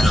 Ya,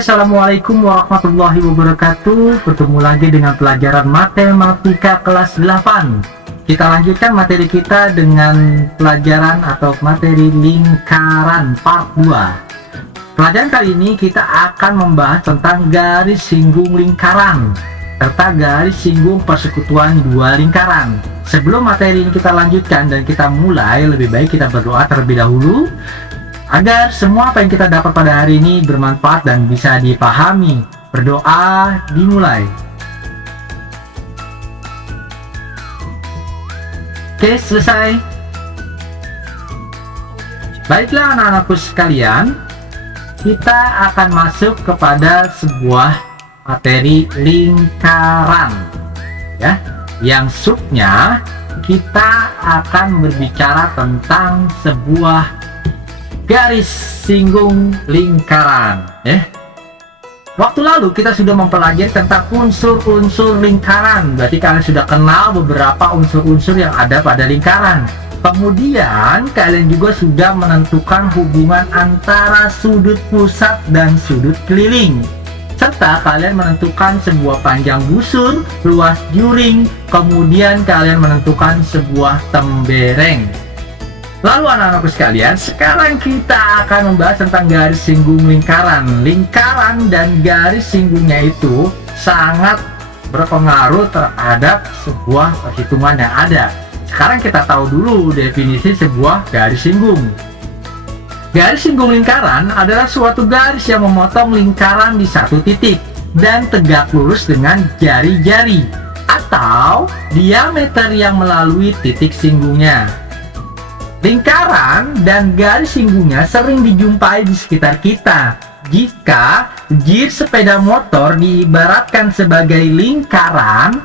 assalamualaikum warahmatullahi wabarakatuh. Bertemu lagi dengan pelajaran matematika kelas 8. Kita lanjutkan materi kita dengan pelajaran atau materi lingkaran part 2. Pelajaran kali ini kita akan membahas tentang garis singgung lingkaran serta garis singgung persekutuan dua lingkaran. Sebelum materi ini kita lanjutkan dan kita mulai, lebih baik kita berdoa terlebih dahulu agar semua apa yang kita dapat pada hari ini bermanfaat dan bisa dipahami. Berdoa dimulai. Oke, selesai. Baiklah anak-anakku sekalian, kita akan masuk kepada sebuah materi lingkaran, ya, yang subnya kita akan berbicara tentang sebuah garis singgung lingkaran. Waktu lalu kita sudah mempelajari tentang unsur-unsur lingkaran. Berarti kalian sudah kenal beberapa unsur-unsur yang ada pada lingkaran. Kemudian kalian juga sudah menentukan hubungan antara sudut pusat dan sudut keliling, serta kalian menentukan sebuah panjang busur, luas juring, kemudian kalian menentukan sebuah tembereng. Lalu anak-anakku sekalian, sekarang kita akan membahas tentang garis singgung lingkaran. Lingkaran dan garis singgungnya itu sangat berpengaruh terhadap sebuah perhitungan yang ada. Sekarang kita tahu dulu definisi sebuah garis singgung. Garis singgung lingkaran adalah suatu garis yang memotong lingkaran di satu titik dan tegak lurus dengan jari-jari atau diameter yang melalui titik singgungnya. Lingkaran dan garis singgungnya sering dijumpai di sekitar kita. Jika jir sepeda motor diibaratkan sebagai lingkaran,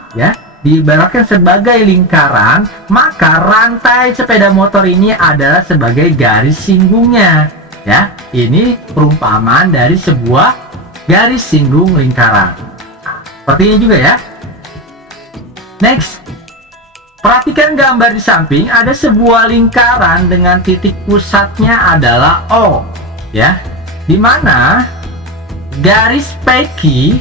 maka rantai sepeda motor ini adalah sebagai garis singgungnya. Ini perumpamaan dari sebuah garis singgung lingkaran. Seperti ini juga ya. Next. Perhatikan gambar di samping, ada sebuah lingkaran dengan titik pusatnya adalah O, di mana garis PQ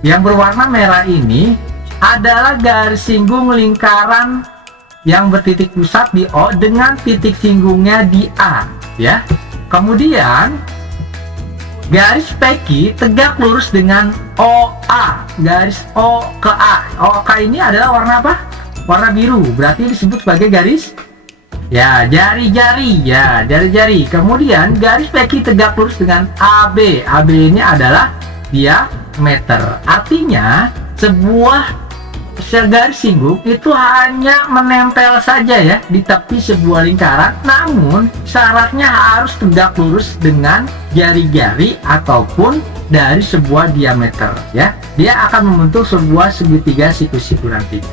yang berwarna merah ini adalah garis singgung lingkaran yang bertitik pusat di O dengan titik singgungnya di A, Kemudian garis PQ tegak lurus dengan OA, garis O ke A. O ke ini adalah warna apa? Warna biru, berarti disebut sebagai garis jari-jari. Kemudian garis PQ tegak lurus dengan AB. AB ini adalah diameter. Artinya sebuah garis singgung itu hanya menempel saja di tepi sebuah lingkaran, namun syaratnya harus tegak lurus dengan jari-jari ataupun dari sebuah diameter. Dia akan membentuk sebuah segitiga siku-siku nanti.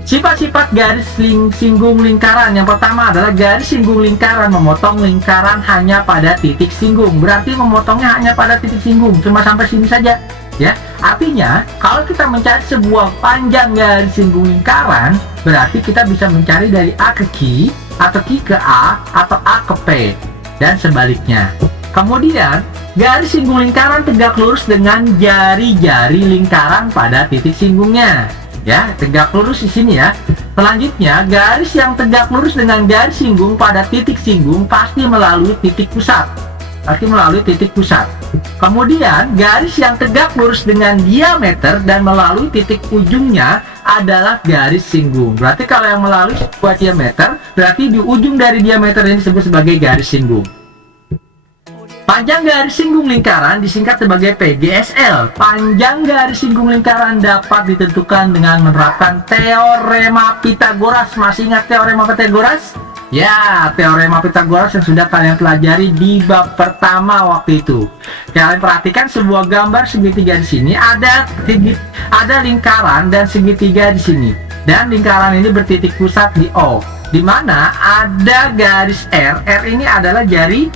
Sifat-sifat garis singgung lingkaran. Yang pertama adalah garis singgung lingkaran memotong lingkaran hanya pada titik singgung. Berarti memotongnya hanya pada titik singgung, cuma sampai sini saja. Artinya kalau kita mencari sebuah panjang garis singgung lingkaran, berarti kita bisa mencari dari A ke Q, atau Q ke A, atau A ke P, dan sebaliknya. Kemudian garis singgung lingkaran tegak lurus dengan jari-jari lingkaran pada titik singgungnya. Tegak lurus di sini ya. Selanjutnya, garis yang tegak lurus dengan garis singgung pada titik singgung pasti melalui titik pusat. Kemudian, garis yang tegak lurus dengan diameter dan melalui titik ujungnya adalah garis singgung. Berarti kalau yang melalui sebuah diameter, berarti di ujung dari diameter ini disebut sebagai garis singgung. Panjang garis singgung lingkaran disingkat sebagai PGSL. Panjang garis singgung lingkaran dapat ditentukan dengan menerapkan teorema Pythagoras. Masih ingat teorema Pythagoras? Teorema Pythagoras yang sudah kalian pelajari di bab pertama waktu itu. Kalian perhatikan sebuah gambar segitiga di sini, ada lingkaran dan segitiga di sini. Dan lingkaran ini bertitik pusat di O, di mana ada garis R. R ini adalah jari.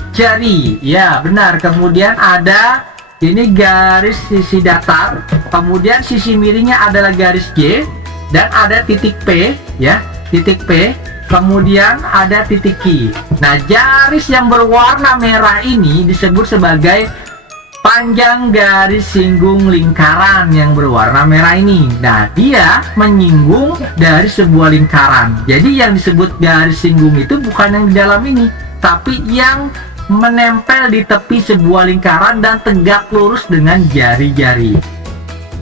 Ya, benar. Kemudian ada ini garis sisi datar. Kemudian sisi miringnya adalah garis G, dan ada titik P, ya, titik P. Kemudian ada titik Q. Nah, garis yang berwarna merah ini disebut sebagai panjang garis singgung lingkaran yang berwarna merah ini. Nah, dia menyinggung dari sebuah lingkaran. Jadi yang disebut garis singgung itu bukan yang di dalam ini, tapi yang menempel di tepi sebuah lingkaran dan tegak lurus dengan jari-jari.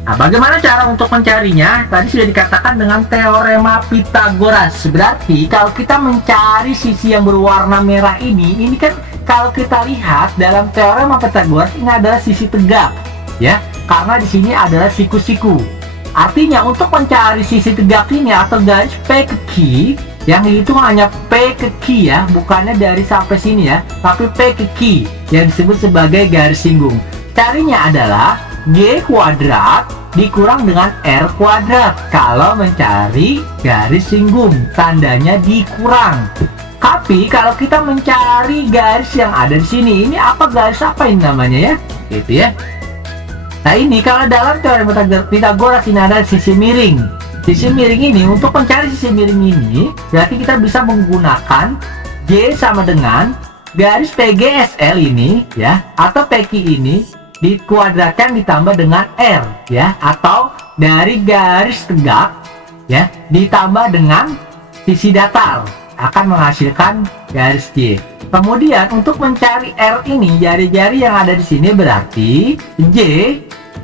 Nah, bagaimana cara untuk mencarinya? Tadi sudah dikatakan dengan teorema Pythagoras. Berarti kalau kita mencari sisi yang berwarna merah ini kan kalau kita lihat dalam teorema Pythagoras ini adalah sisi tegak, ya, karena di sini adalah siku-siku. Artinya untuk mencari sisi tegak ini atau garis P ke Q, yang dihitung hanya P ke Q ya, bukannya dari sampai sini ya, tapi P ke Q yang disebut sebagai garis singgung. Carinya adalah G kuadrat dikurang dengan R kuadrat kalau mencari garis singgung, tandanya dikurang. Tapi kalau kita mencari garis yang ada di sini, ini garis apa ini namanya ya? Gitu ya. Nah, ini kalau dalam teorema Pythagoras ini ada sisi miring. Sisi miring ini, untuk mencari sisi miring ini, berarti kita bisa menggunakan G sama dengan garis PGSL ini ya, atau PQ ini dikuadratkan ditambah dengan R ya, atau dari garis tegak ya ditambah dengan sisi datar akan menghasilkan garis J. Kemudian untuk mencari R ini, jari-jari yang ada di sini berarti J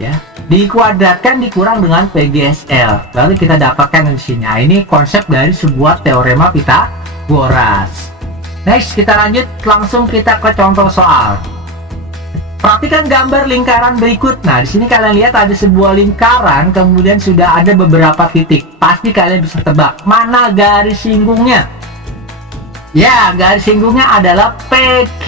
ya dikuadratkan dikurang dengan PGSL. Lalu kita dapatkan di sini. Nah, ini konsep dari sebuah teorema Pythagoras. Next, kita lanjut langsung kita ke contoh soal. Perhatikan gambar lingkaran berikut. Nah, di sini kalian lihat ada sebuah lingkaran, kemudian sudah ada beberapa titik. Pasti kalian bisa tebak mana garis singgungnya. Ya, garis singgungnya adalah PQ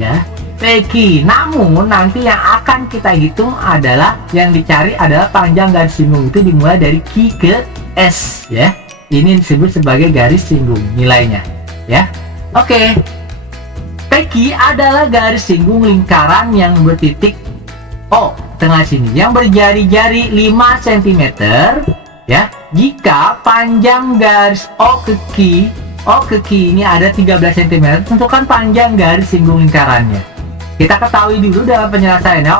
ya, PQ. Namun nanti yang akan kita hitung adalah yang dicari adalah panjang garis singgung itu dimulai dari Q ke S ya. Ini disebut sebagai garis singgung nilainya ya. Oke. PQ adalah garis singgung lingkaran yang bertitik O tengah sini, yang berjari-jari 5 cm ya. Jika panjang garis O ke Q ini ada 13 cm, tentukan panjang garis singgung lingkarannya. Kita ketahui dulu dalam penyelesaiannya,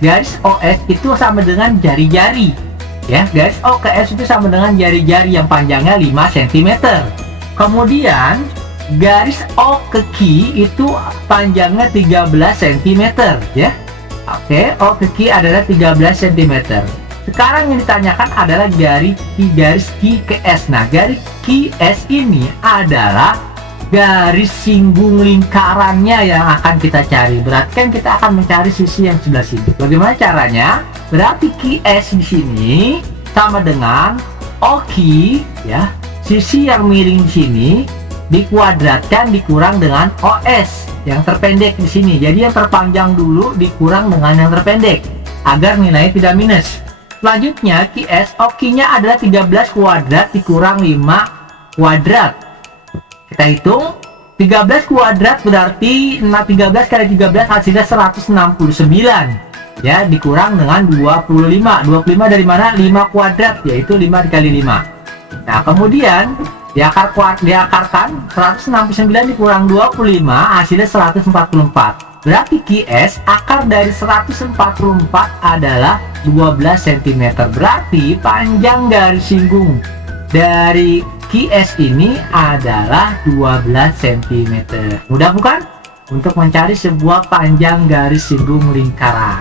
garis OS itu sama dengan jari-jari ya. Garis O ke S itu sama dengan jari-jari yang panjangnya 5 cm. Kemudian garis O ke Q itu panjangnya 13 cm ya. Oke, O ke Q adalah 13 cm. Sekarang yang ditanyakan adalah garis Q ke S. Nah, garis QS ini adalah garis singgung lingkarannya yang akan kita cari. Berarti kan kita akan mencari sisi yang sebelah sini. Bagaimana caranya? Berarti QS di sini sama dengan OQ ya. Sisi yang miring di sini dikuadratkan dikurang dengan OS yang terpendek di sini. Jadi yang terpanjang dulu dikurang dengan yang terpendek agar nilainya tidak minus. Selanjutnya QS, OQ-nya adalah 13 kuadrat dikurang 5 kuadrat. Kita hitung 13 kuadrat berarti 13 kali 13 hasilnya 169 ya, dikurang dengan 25. 25 dari mana? 5 kuadrat, yaitu 5 dikali 5. Nah, kemudian diakarkan 169 dikurang 25 hasilnya 144. Berarti QS akar dari 144 adalah 12 cm. Berarti panjang garis singgung dari QS ini adalah 12 cm. Mudah bukan? Untuk mencari sebuah panjang garis singgung lingkaran.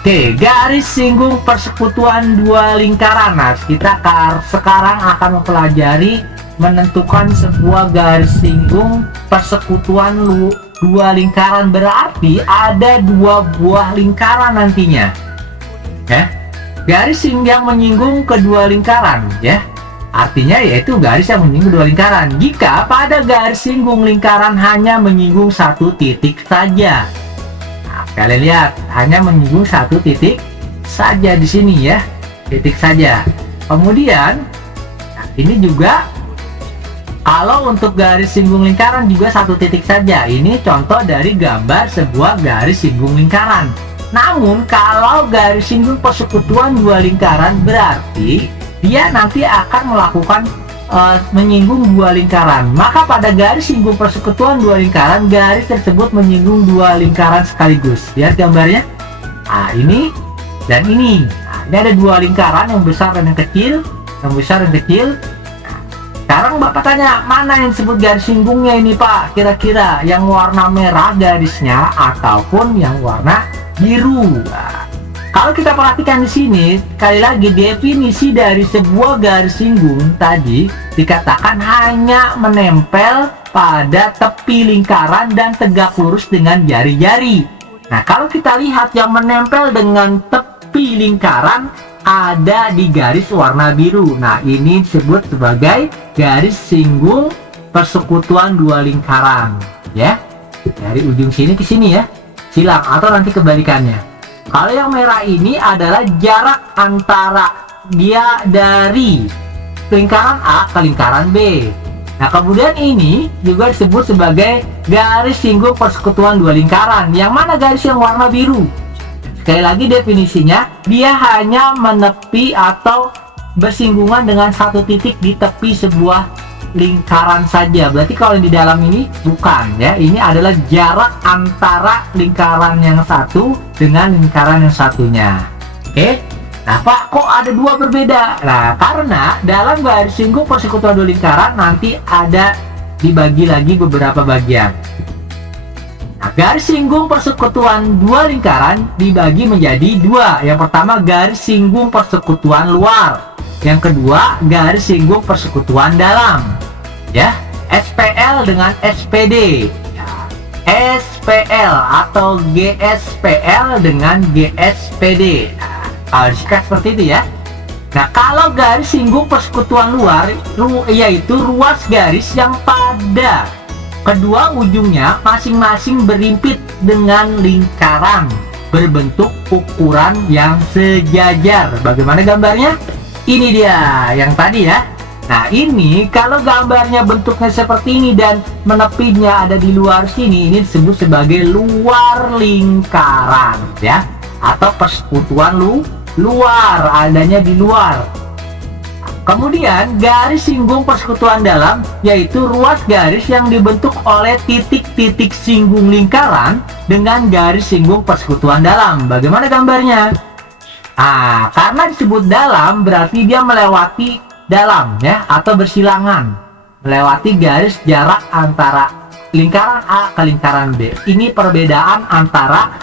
Oke, garis singgung persekutuan dua lingkaran. Nah, kita sekarang akan mempelajari menentukan sebuah garis singgung persekutuan dua lingkaran. Berarti ada dua buah lingkaran nantinya. Ya, garis yang menyinggung kedua lingkaran ya. Artinya yaitu garis yang menyinggung dua lingkaran. Jika pada garis singgung lingkaran hanya menyinggung satu titik saja. Kalian lihat hanya menyinggung satu titik saja di sini ya, titik saja. Kemudian nah, ini juga kalau untuk garis singgung lingkaran juga satu titik saja. Ini contoh dari gambar sebuah garis singgung lingkaran. Namun kalau garis singgung persekutuan dua lingkaran berarti dia nanti akan melakukan menyinggung dua lingkaran. Maka pada garis singgung persekutuan dua lingkaran, garis tersebut menyinggung dua lingkaran sekaligus. Lihat gambarnya. Nah, ini dan ini. Nah, ini ada dua lingkaran, yang besar dan yang kecil, yang besar dan kecil. Sekarang Bapak tanya, mana yang disebut garis singgungnya ini Pak? Kira-kira yang warna merah garisnya ataupun yang warna biru? Nah, kalau kita perhatikan di sini, sekali lagi definisi dari sebuah garis singgung tadi dikatakan hanya menempel pada tepi lingkaran dan tegak lurus dengan jari-jari. Nah, kalau kita lihat yang menempel dengan tepi lingkaran ada di garis warna biru. Nah, ini disebut sebagai garis singgung persekutuan dua lingkaran, ya. Dari ujung sini ke sini ya, silang atau nanti kebalikannya. Kalau yang merah ini adalah jarak antara dia dari lingkaran A ke lingkaran B. Nah, kemudian ini juga disebut sebagai garis singgung persekutuan dua lingkaran. Yang mana garis yang warna biru? Sekali lagi definisinya, dia hanya menepi atau bersinggungan dengan satu titik di tepi sebuah lingkaran saja. Berarti kalau di dalam ini bukan ya, ini adalah jarak antara lingkaran yang satu dengan lingkaran yang satunya. Oke. Nah Pak, kok ada dua berbeda? Nah, karena dalam garis singgung persekutuan dua lingkaran nanti ada dibagi lagi beberapa bagian. Nah, garis singgung persekutuan dua lingkaran dibagi menjadi dua. Yang pertama garis singgung persekutuan luar. Yang kedua garis singgung persekutuan dalam. Ya, SPL dengan SPD. SPL atau GSPL dengan GSPD. Nah, kalau disingkat seperti itu ya. Nah, kalau garis singgung persekutuan luar yaitu ruas garis yang pada kedua ujungnya masing-masing berimpit dengan lingkaran berbentuk ukuran yang sejajar. Bagaimana gambarnya? Ini dia yang tadi ya. Nah, ini kalau gambarnya bentuknya seperti ini dan menepinya ada di luar sini, ini disebut sebagai luar lingkaran ya, atau persekutuan luar, adanya di luar. Kemudian garis singgung persekutuan dalam yaitu ruas garis yang dibentuk oleh titik-titik singgung lingkaran dengan garis singgung persekutuan dalam. Bagaimana gambarnya? Karena disebut dalam berarti dia melewati dalam ya, atau bersilangan, melewati garis jarak antara lingkaran A ke lingkaran B. Ini perbedaan antara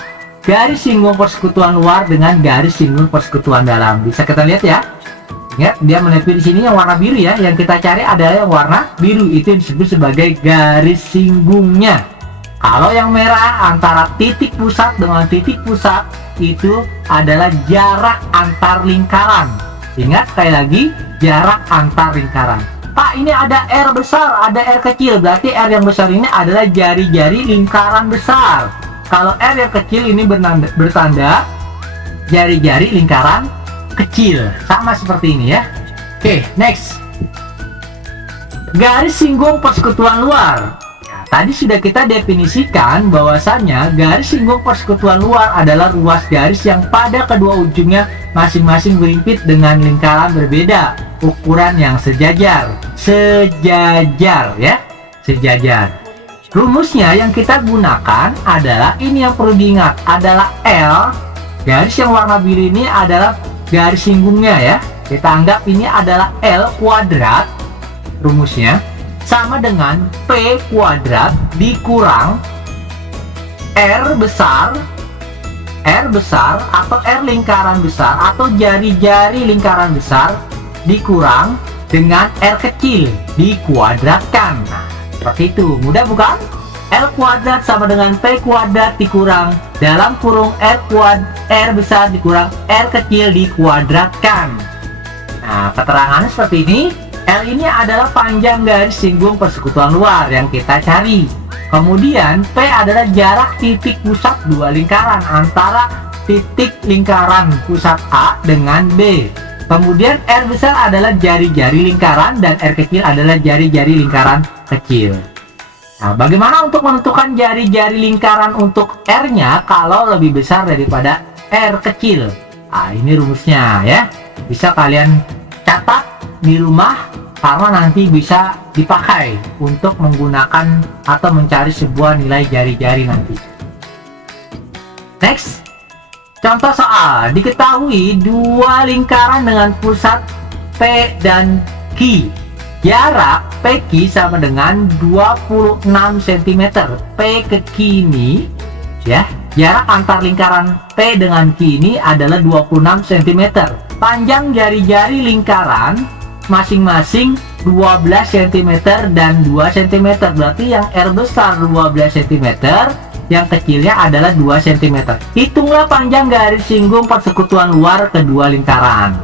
garis singgung persekutuan luar dengan garis singgung persekutuan dalam. Bisa kita lihat ya. Ingat, dia menepi di sini yang warna biru ya. Yang kita cari adalah yang warna biru, itu yang disebut sebagai garis singgungnya. Kalau yang merah antara titik pusat dengan titik pusat itu adalah jarak antar lingkaran. Ingat sekali lagi, jarak antar lingkaran. Pak, ini ada R besar, ada R kecil. Berarti R yang besar ini adalah jari-jari lingkaran besar. Kalau R yang kecil ini bertanda jari-jari lingkaran kecil, sama seperti ini ya. Oke, next. Garis singgung persekutuan luar. Tadi sudah kita definisikan bahwasannya garis singgung persekutuan luar adalah ruas garis yang pada kedua ujungnya masing-masing berimpit dengan lingkaran berbeda, ukuran yang sejajar ya, sejajar. Rumusnya yang kita gunakan adalah ini, yang perlu diingat adalah L. Garis yang warna biru ini adalah garis singgungnya ya. Kita anggap ini adalah L kuadrat. Rumusnya sama dengan P kuadrat dikurang R besar atau R lingkaran besar atau jari-jari lingkaran besar dikurang dengan R kecil dikuadratkan. Nah, seperti itu. Mudah bukan? L kuadrat sama dengan P kuadrat dikurang dalam kurung R besar dikurang R kecil dikuadratkan. Nah, keterangannya seperti ini. L ini adalah panjang garis singgung persekutuan luar yang kita cari. Kemudian P adalah jarak titik pusat dua lingkaran antara titik lingkaran pusat A dengan B. Kemudian R besar adalah jari-jari lingkaran dan R kecil adalah jari-jari lingkaran kecil. Nah, bagaimana untuk menentukan jari-jari lingkaran untuk R-nya kalau lebih besar daripada R kecil? Nah, ini rumusnya ya. Bisa kalian catat di rumah karena nanti bisa dipakai untuk menggunakan atau mencari sebuah nilai jari-jari nanti. Next. Contoh soal. Diketahui dua lingkaran dengan pusat P dan Q. Jarak PQ sama dengan 26 cm. P ke Q ini ya, jarak antar lingkaran P dengan Q ini adalah 26 cm. Panjang jari-jari lingkaran masing-masing 12 cm dan 2 cm. Berarti yang R besar 12 cm, yang kecilnya adalah 2 cm. Hitunglah panjang garis singgung persekutuan luar kedua lingkaran.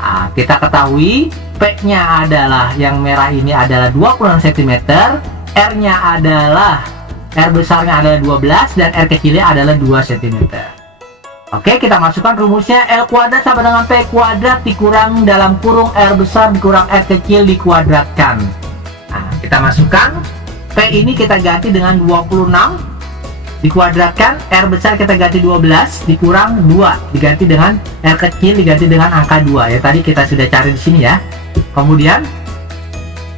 Nah, kita ketahui P-nya adalah yang merah ini adalah 26 cm, R-nya adalah R besarnya adalah 12 dan R kecilnya adalah 2 cm. Oke, kita masukkan rumusnya. L kuadrat sama dengan P kuadrat dikurang dalam kurung R besar dikurang R kecil dikuadratkan. Nah, kita masukkan P ini kita ganti dengan 26 dikuadratkan, R besar kita ganti 12 dikurang 2 diganti dengan R kecil diganti dengan angka 2 ya, tadi kita sudah cari di sini ya. Kemudian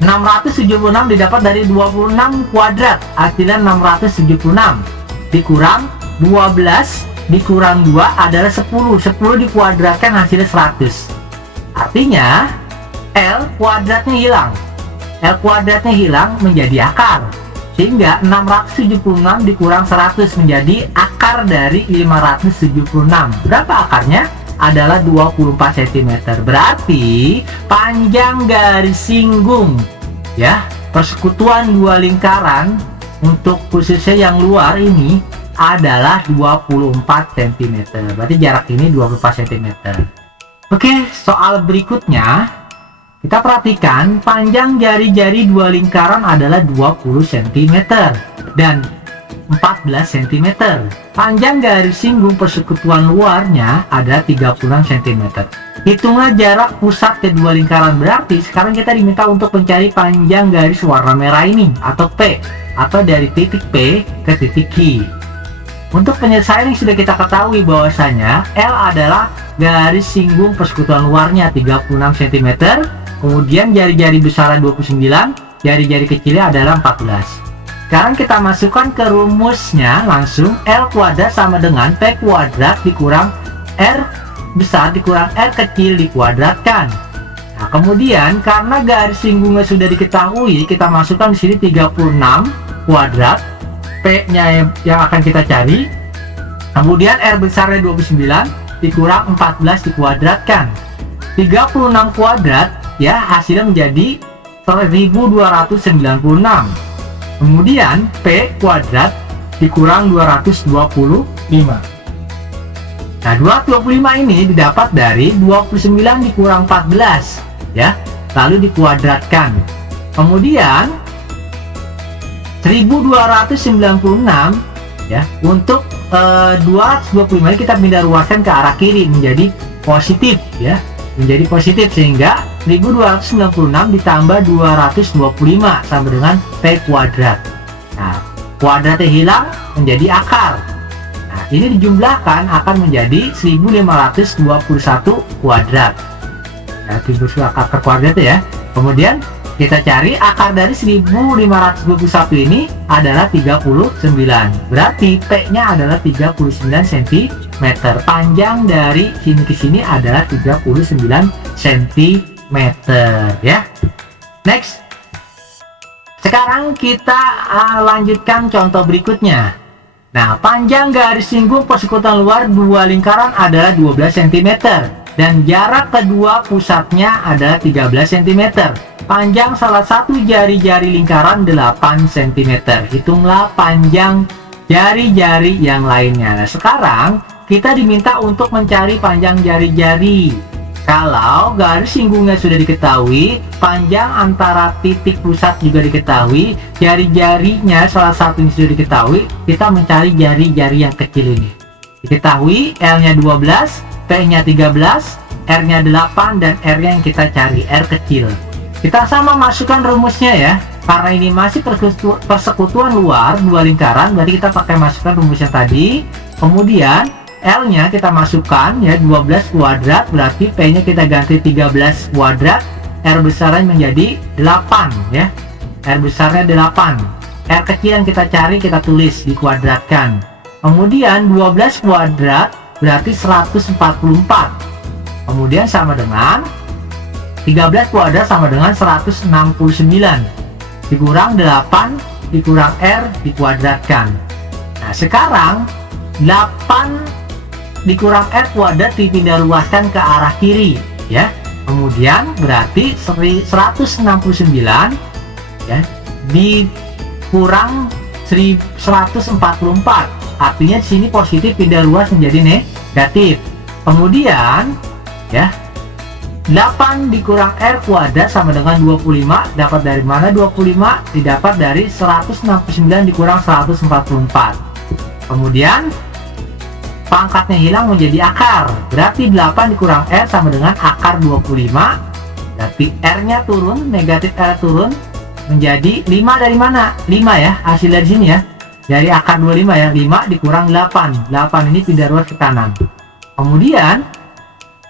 676 didapat dari 26 kuadrat, hasilnya 676 dikurang 12 dikurang 2 adalah 10 dikuadratkan hasilnya 100. Artinya L kuadratnya hilang, L kuadratnya hilang menjadi akar, sehingga 676 dikurang 100 menjadi akar dari 576. Berapa akarnya? Adalah 24 cm. Berarti panjang garis singgung ya, persekutuan dua lingkaran untuk khususnya yang luar ini adalah 24 cm. Berarti jarak ini 24 cm. Oke, soal berikutnya kita perhatikan panjang jari-jari dua lingkaran adalah 20 cm dan 14 cm. Panjang garis singgung persekutuan luarnya ada 36 cm. Hitunglah jarak pusat kedua lingkaran. Berarti sekarang kita diminta untuk mencari panjang garis warna merah ini atau P, atau dari titik P ke titik Q. Untuk penyelesaian yang sudah kita ketahui bahwasanya L adalah garis singgung persekutuan luarnya 36 cm, kemudian jari-jari besarnya 29, jari-jari kecilnya adalah 14. Sekarang kita masukkan ke rumusnya langsung. L kuadrat sama dengan P kuadrat dikurang R besar dikurang R kecil dikuadratkan. Nah, kemudian karena garis singgungnya sudah diketahui, kita masukkan di sini 36 kuadrat, P-nya yang akan kita cari. Kemudian R besarnya 29 dikurang 14 dikuadratkan. 36 kuadrat ya, hasilnya menjadi 1296. Kemudian P kuadrat dikurang 225. Nah, 225 ini didapat dari 29 dikurang 14 ya, lalu dikuadratkan. Kemudian 1296 ya, untuk 225 ini kita pindah ruaskan ke arah kiri menjadi positif ya, menjadi positif, sehingga 1296 ditambah 225 sama dengan P kuadrat. Nah, kuadratnya hilang menjadi akar. Nah, ini dijumlahkan akan menjadi 1521 kuadrat. Ya, timbul akar kuadrat ya. Kemudian kita cari akar dari 1521 ini adalah 39. Berarti P-nya adalah 39 cm. Panjang dari sini ke sini adalah 39 cm ya. Next. Sekarang kita lanjutkan contoh berikutnya. Nah, panjang garis singgung persekutuan luar dua lingkaran adalah 12 cm dan jarak kedua pusatnya adalah 13 cm. Panjang salah satu jari-jari lingkaran 8 cm. Hitunglah panjang jari-jari yang lainnya. Nah, sekarang kita diminta untuk mencari panjang jari-jari. Kalau garis singgungnya sudah diketahui, panjang antara titik pusat juga diketahui, jari-jarinya salah satu yang sudah diketahui, kita mencari jari-jari yang kecil ini. Diketahui L-nya 12, P-nya 13, R-nya 8 dan R-nya yang kita cari, R kecil. Kita sama masukkan rumusnya ya. Karena ini masih persekutuan luar dua lingkaran, berarti kita pakai masukkan rumusnya tadi. Kemudian L-nya kita masukkan ya, 12 kuadrat, berarti P-nya kita ganti 13 kuadrat, R besarnya menjadi 8 ya. R besarnya 8. R kecil yang kita cari kita tulis dikuadratkan. Kemudian 12 kuadrat berarti 144. Kemudian sama dengan 13 kuadrat sama dengan 169. Dikurang 8 dikurang R dikuadratkan. Nah, sekarang 8 dikurang R kuadrat dipindah luaskan ke arah kiri ya. Kemudian berarti 169 ya dikurang 144. Artinya di sini positif pindah luas menjadi negatif. Kemudian ya 8 dikurang R kuadrat sama dengan 25. Dapat dari mana 25? Didapat dari 169 dikurang 144. Kemudian pangkatnya hilang menjadi akar. Berarti 8 dikurang R sama dengan akar 25. Berarti R-nya turun, negatif R turun menjadi 5 dari mana? 5 ya, hasil dari sini ya. Dari akar 25 ya, 5 dikurang 8. 8 ini pindah luas ke kanan. Kemudian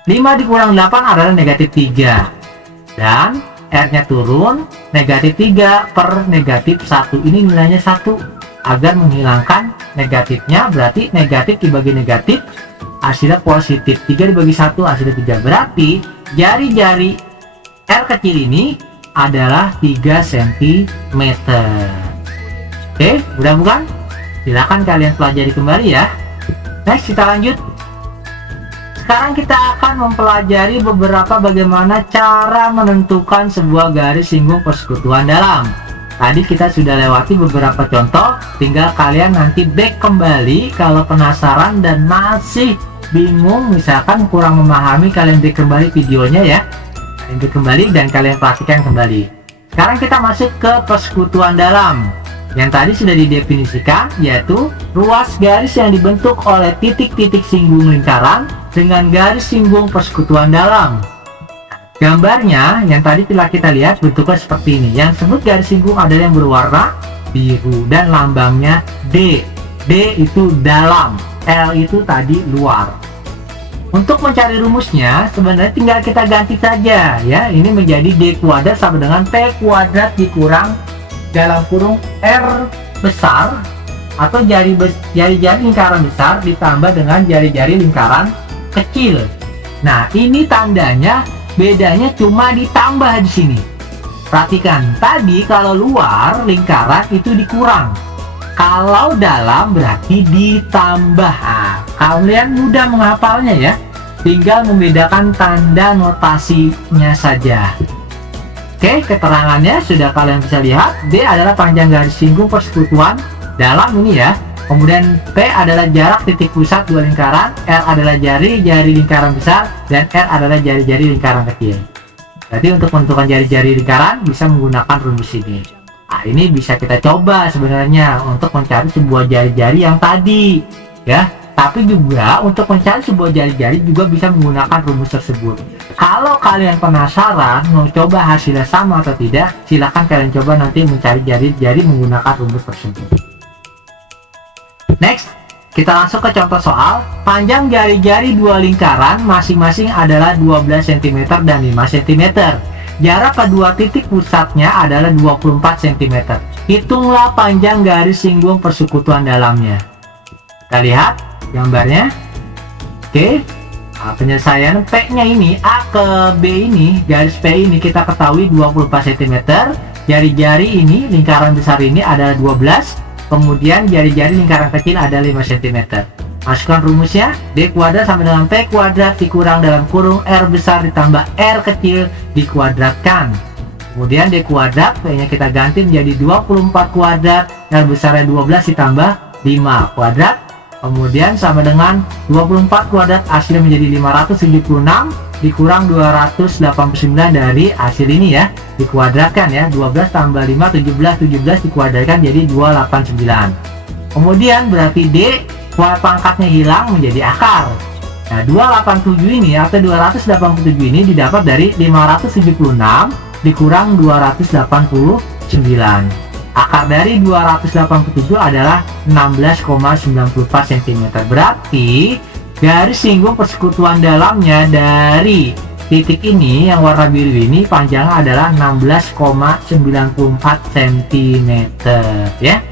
5 dikurang 8 adalah negatif 3. Dan R-nya turun, negatif 3 per negatif 1. Ini nilainya 1. Agar menghilangkan negatifnya, berarti negatif dibagi negatif, hasilnya positif. 3 dibagi 1, hasilnya 3. Berarti jari-jari R kecil ini adalah 3 cm. Oke, udah bukan? Silahkan kalian pelajari kembali ya. Next, kita lanjut. Sekarang kita akan mempelajari beberapa bagaimana cara menentukan sebuah garis singgung persekutuan dalam. Tadi kita sudah lewati beberapa contoh, tinggal kalian nanti back kembali kalau penasaran dan masih bingung, misalkan kurang memahami, kalian back kembali videonya ya. Kalian back kembali dan kalian praktikkan kembali. Sekarang kita masuk ke persekutuan dalam. Yang tadi sudah didefinisikan, yaitu ruas garis yang dibentuk oleh titik-titik singgung lingkaran dengan garis singgung persekutuan dalam. Gambarnya yang tadi telah kita lihat bentuknya seperti ini. Yang disebut garis singgung adalah yang berwarna biru dan lambangnya D. D itu dalam, L itu tadi luar. Untuk mencari rumusnya sebenarnya tinggal kita ganti saja ya. Ini menjadi D kuadrat sama dengan P kuadrat dikurang dalam kurung R besar atau jari-jari lingkaran besar ditambah dengan jari-jari lingkaran kecil. Nah, ini tandanya bedanya cuma ditambah di sini. Perhatikan, tadi kalau luar lingkaran itu dikurang, kalau dalam berarti ditambah. Nah, kalian mudah menghafalnya ya, tinggal membedakan tanda notasinya saja. Oke, keterangannya sudah kalian bisa lihat. D adalah panjang garis singgung persekutuan dalam ini ya. Kemudian P adalah jarak titik pusat dua lingkaran, L adalah jari-jari lingkaran besar, dan R adalah jari-jari lingkaran kecil. Jadi untuk menentukan jari-jari lingkaran bisa menggunakan rumus ini. Nah, ini bisa kita coba sebenarnya untuk mencari sebuah jari-jari yang tadi ya. Tapi juga untuk mencari sebuah jari-jari juga bisa menggunakan rumus tersebut. Kalau kalian penasaran mau coba hasilnya sama atau tidak, silahkan kalian coba nanti mencari jari-jari menggunakan rumus tersebut. Next, kita langsung ke contoh soal. Panjang jari-jari dua lingkaran masing-masing adalah 12 cm dan 5 cm. Jarak kedua titik pusatnya adalah 24 cm. Hitunglah panjang garis singgung persekutuan dalamnya. Kita lihat gambarnya. Oke, nah, penyelesaian P-nya ini, A ke B ini, garis P ini kita ketahui 24 cm. Jari-jari ini, lingkaran besar ini adalah 12. Kemudian jari-jari lingkaran kecil ada 5 cm. Masukkan rumusnya, D kuadrat sama dengan P kuadrat dikurang dalam kurung R besar ditambah R kecil dikuadratkan. Kemudian D kuadrat, P-nya kita ganti menjadi 24 kuadrat, R besarnya 12 ditambah 5 kuadrat. Kemudian sama dengan 24 kuadrat, hasilnya menjadi 576 dikurang 289 dari hasil ini ya, dikuadratkan ya, 12 tambah 5 17 dikuadratkan jadi 289. Kemudian berarti D pangkatnya hilang menjadi akar. Nah, 287 ini atau 287 ini didapat dari 576 dikurang 289. Akar dari 287 adalah 16,94 cm. Berarti garis singgung persekutuan dalamnya dari titik ini yang warna biru ini panjangnya adalah 16,94 cm ya.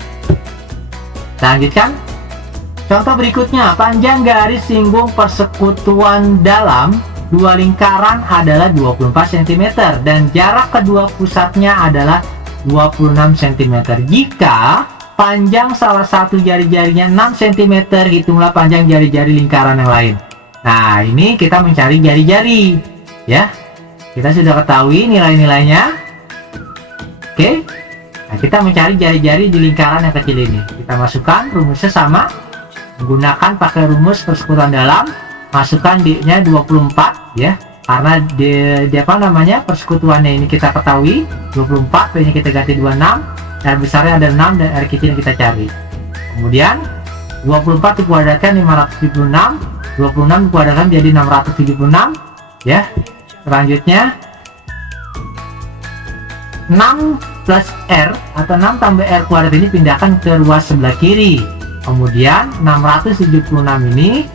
Lanjutkan. Contoh berikutnya, panjang garis singgung persekutuan dalam dua lingkaran adalah 24 cm dan jarak kedua pusatnya adalah 26 cm. Jika panjang salah satu jari-jarinya 6 cm, hitunglah panjang jari-jari lingkaran yang lain. Nah, ini kita mencari jari-jari ya. Kita sudah ketahui nilai-nilainya. Oke. Nah, kita mencari jari-jari di lingkaran yang kecil ini. Kita masukkan rumusnya sama. Menggunakan pakai rumus persekutuan dalam, masukkan D-nya 24 ya. Karena di apa namanya? Persekutuannya ini kita ketahui 24, P-nya kita ganti 26, R besarnya ada 6 dan R kecil yang kita cari. Kemudian 24 dikuadratkan 576, 26 dikuadratkan jadi 676 ya. Selanjutnya 6 plus R atau 6 tambah R kuadrat ini pindahkan ke ruas sebelah kiri. Kemudian 676 ini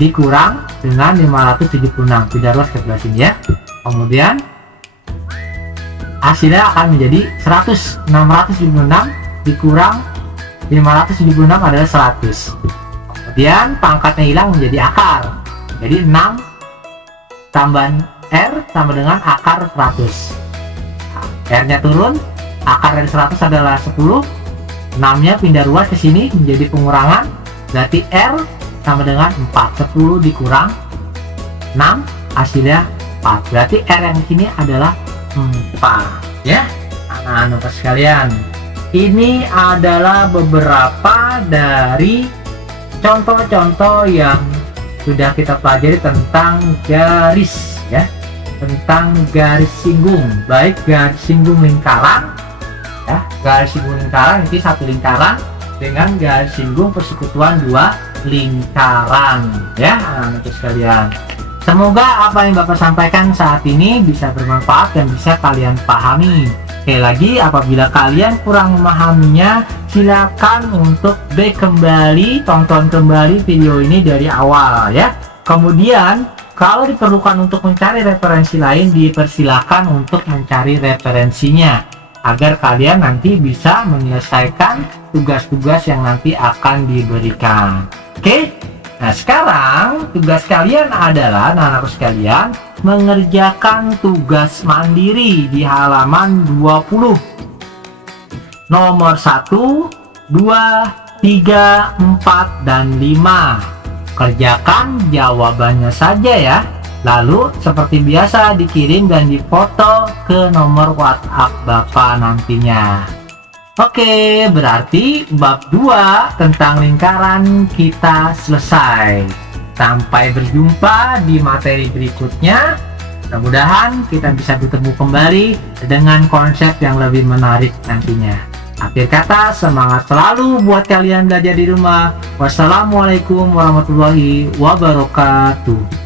dikurang dengan 576, pindah ruas ke sebelah sini ya. Kemudian hasilnya akan menjadi 100. 676 dikurang 576 adalah 100. Kemudian pangkatnya hilang menjadi akar. Jadi 6 tambahan R sama dengan akar 100. R-nya turun, akar dari 100 adalah 10. 6-nya pindah ruas ke sini menjadi pengurangan, berarti R sama dengan 4. 10 dikurang 6 hasilnya 4, berarti R yang di sini adalah 4 ya. Anak-anak sekalian, ini adalah beberapa dari contoh-contoh yang sudah kita pelajari tentang garis ya, tentang garis singgung, baik garis singgung lingkaran ya, garis singgung lingkaran itu satu lingkaran dengan garis singgung persekutuan dua lingkaran ya anak-anak sekalian. Semoga apa yang Bapak sampaikan saat ini bisa bermanfaat dan bisa kalian pahami. Sekali lagi, apabila kalian kurang memahaminya, silakan untuk back kembali, tonton kembali video ini dari awal ya. Kemudian kalau diperlukan untuk mencari referensi lain, dipersilakan untuk mencari referensinya agar kalian nanti bisa menyelesaikan tugas-tugas yang nanti akan diberikan. Oke? Nah, sekarang tugas kalian adalah, anak-anakku sekalian, mengerjakan tugas mandiri di halaman 20. Nomor 1, 2, 3, 4, dan 5. Kerjakan jawabannya saja ya. Lalu seperti biasa dikirim dan difoto ke nomor WhatsApp Bapak nantinya. Oke, berarti bab 2 tentang lingkaran kita selesai. Sampai berjumpa di materi berikutnya. Mudah-mudahan kita bisa bertemu kembali dengan konsep yang lebih menarik nantinya. Akhir kata, semangat selalu buat kalian belajar di rumah. Wassalamualaikum warahmatullahi wabarakatuh.